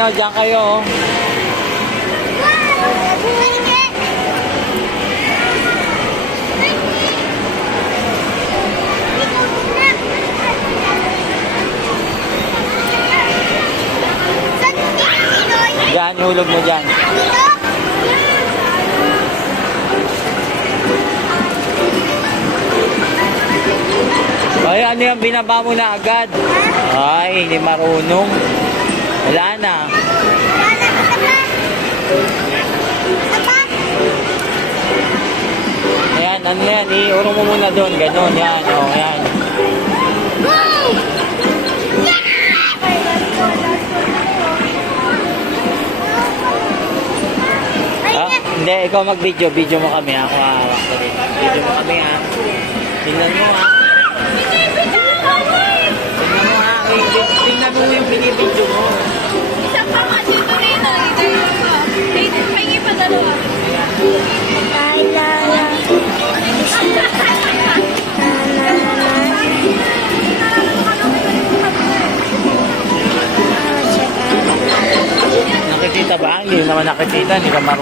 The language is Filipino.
Ayan, o, dyan kayo, o. Dyan, hulog mo dyan. Ay, ano yan? Binaba mo na agad. Ay, hindi marunong. Wala na. Ayan, ano yan? Iurong mo muna doon. Ganon, yan. O, yan. Hindi, ikaw mag-video. Video mo kami, ha? Video mo kami, ha? Tingnan mo, ha? Tingnan mo, ha? Tingnan mo yung binibidyo mo. Isa pa nga dito rin, pahingi pa dalawa. Nakikita ba? Hindi naman nakikita. Hindi ka marunong.